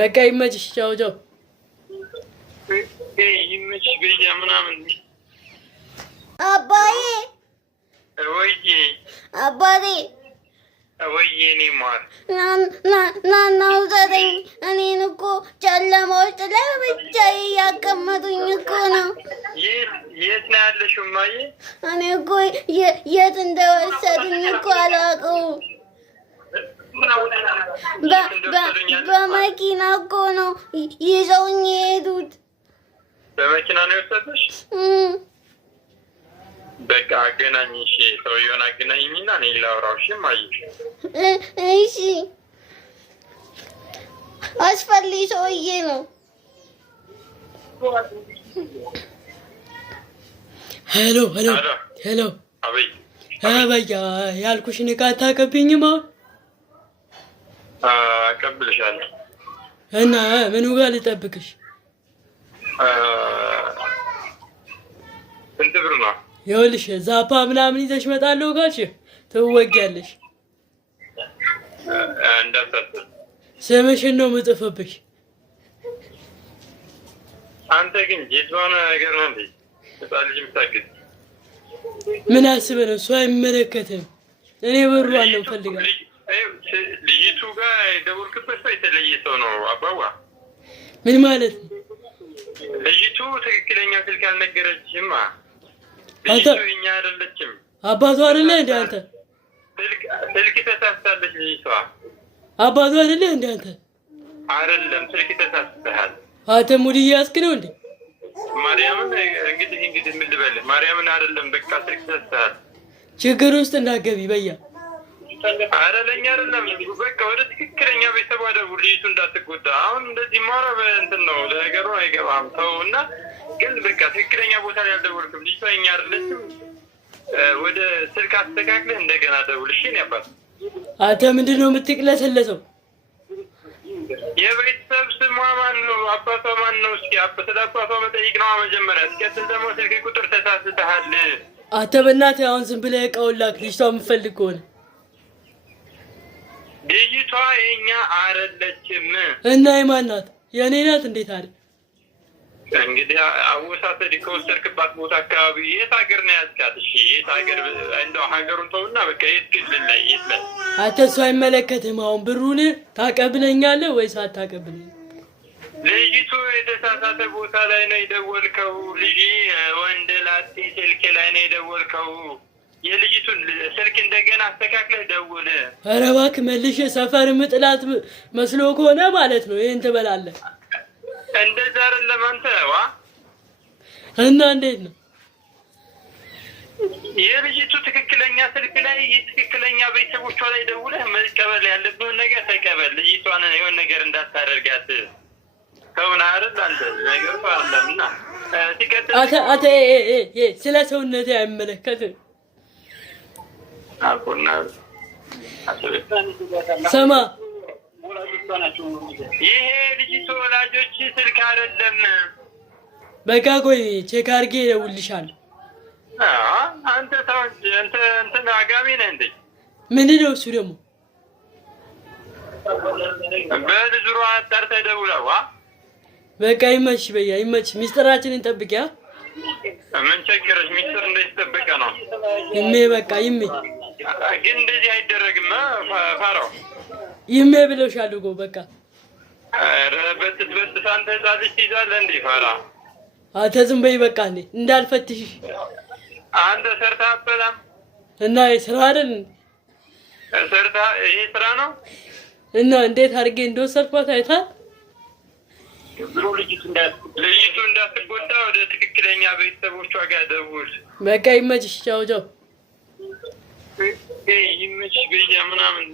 በቃ ይመችሽ። ቻው ቻው። ይመችሽ በያ ምናምን አባዬ ወይዬ አባቴ ወይዬ እኔ ማር ና ውሰደኝ። እኔን እኮ ጨለማ ውስጥ ለብቻዬ እያቀመጡኝ እኮ ነው። የት ነው ያለሽው እማዬ? እኔ እኮ የት እንደወሰዱኝ እኮ አላውቀውም። በመኪና እኮ ነው ይዘውኝ የሄዱት። በመኪና ነው የወሰዱሽ? በቃ አገናኝ። እሺ ሰውዬውን አገናኝኝና እኔ ላውራው። እሺ እማዬ? እሺ አስፈልጊ ሰውዬ ነው። ሄሎ ሄሎ ሄሎ። አቤት አበያ ያልኩሽን ዕቃ አታቀብኝም? አቀብልሻለሁ። እና ምኑ ጋር ልጠብቅሽ? ስንት ብር ነው? ይኸውልሽ ዛፓ ምናምን ይዘሽ እመጣለሁ ካልሽ ትወጊያለሽ። እንዳታስብ። ስምሽን ነው የምጥፍብሽ። አንተ ግን የትሆነ ነገር ነው እንዴ? ህፃን ልጅ የምታግዝ ምን አስበህ ነው? እሱ አይመለከትም። እኔ ብሯን ነው ፈልጋለሁ። ልጅቱ ጋር የደወልክበት ሰው የተለየ ሰው ነው አባዋ። ምን ማለት ነው? ልጅቱ ትክክለኛ ስልክ አልነገረችም። ልጅቱ የኛ አይደለችም። አባቷ አይደለ እንደ አንተ? ስልክ ተሳስታለች ልጅቷ። አባቷ አይደለ እንደ አንተ? አይደለም፣ ስልክ ተሳስተሃል። አንተ ሙድ እያስክ ነው እንዴ? ማርያምን እንግዲህ ምን ልበልህ? ማርያምን አይደለም፣ በቃ ስልክ ተሳስተሃል። ችግር ውስጥ እንዳትገቢ በያ። አይደለኛ አይደለም፣ በቃ ወደ ትክክለኛ ቤተሰብ ደውል፣ ልጅቱ እንዳትጎዳ። አሁን እንደዚህ ማራ በእንትን ነው ለነገሩ አይገባም። ተው እና ግን በቃ ትክክለኛ ቦታ ላይ አልደወልክም። ልጅቷ የኛ አይደለችም። ወደ ስልክ አስተካክለህ እንደገና ደውል። እሺ ነው አባት። አንተ ምንድን ነው የምትቅለሰለሰው? የቤተሰብ ስሟ ማን ነው? አባቷ ማን ነው? እስኪ ስለ አባቷ መጠይቅ ነው መጀመሪያ። እስኪ ደግሞ ስልክ ቁጥር ተሳስተሃል። አንተ በእናትህ አሁን ዝም ብለህ እቃውን ላክ። ልጅቷ የምትፈልግ ከሆነ ልጅቷ የኛ አይደለችም። እና የማን ናት? የእኔ ናት። እንዴት አለ እንግዲህ አወሳሰድ ከወሰድክባት ቦታ አካባቢ የት ሀገር ነው ያዝካት? እሺ የት ሀገር? እንደው ሀገሩን ተውና በቃ የት ክልል ላይ የት ላይ? አንተ እሱ አይመለከትም። አሁን ብሩን ታቀብለኛለህ ወይስ አታቀብለኝ? ልጅቱ የተሳሳተ ቦታ ላይ ነው የደወልከው። ልጅ ወንድ ላጤ ስልክ ላይ ነው የደወልከው። የልጅቱን ስልክ እንደገና አስተካክለህ ደውል። ኧረ እባክህ መልሼ ሰፈር ምጥላት መስሎ ከሆነ ማለት ነው ይሄን ትበላለህ። እንደዛ አይደለም አንተ ዋ። እና እንዴት ነው የልጅቱ ትክክለኛ ስልክ ላይ ትክክለኛ ቤተሰቦቿ ላይ ደውለህ መቀበል ያለብህን ነገር ተቀበል። ልጅቷን የሆነ ነገር እንዳታደርጋት ከሆነ አይደል አንተ ነገር አይደለምና ሲቀጥል አንተ ስለ ሰውነቴ አይመለከትም። አቁና ሰማ ይሄ ልጅቱ ወላጆች ስልክ አይደለም። በቃ ቆይ ቼክ አድርጌ እደውልልሻለሁ። አንተ ተው እንጂ እንትን አጋሚ ነህ እንዴ? ምንድን ነው እሱ ደግሞ? በልጅሯ ጠርተህ ደውለው። በቃ ይመችሽ በያ ይመችሽ። ሚስጥራችንን ጠብቂያ። ምን ቸገረሽ? ሚስጥር እንደተጠበቀ ነው። ይሜ በቃ ይመች። ግን እንደዚህ አይደረግም። ፋራው ይሜ ብለውሻል እኮ በቃ። ኧረ በትስ አንተ ህፃን ልጅ ትይዛለህ እንዴ? ፋራ አንተ ዝም በይ በቃ። እንዴ እንዳልፈትሽሽ አንተ ሰርተህ አትበላም እና ስራ አይደል? ሰርተህ ይሄ ስራ ነው እና እንዴት አድርጌ እንደወሰድኳት አይታል። ልጅቱ እንዳትጎዳ ወደ ትክክለኛ ቤተሰቦቿ ጋር ደውል። በቃ ይመችሽ። ቻው ቻው። ይመችሽ በያ ምናምን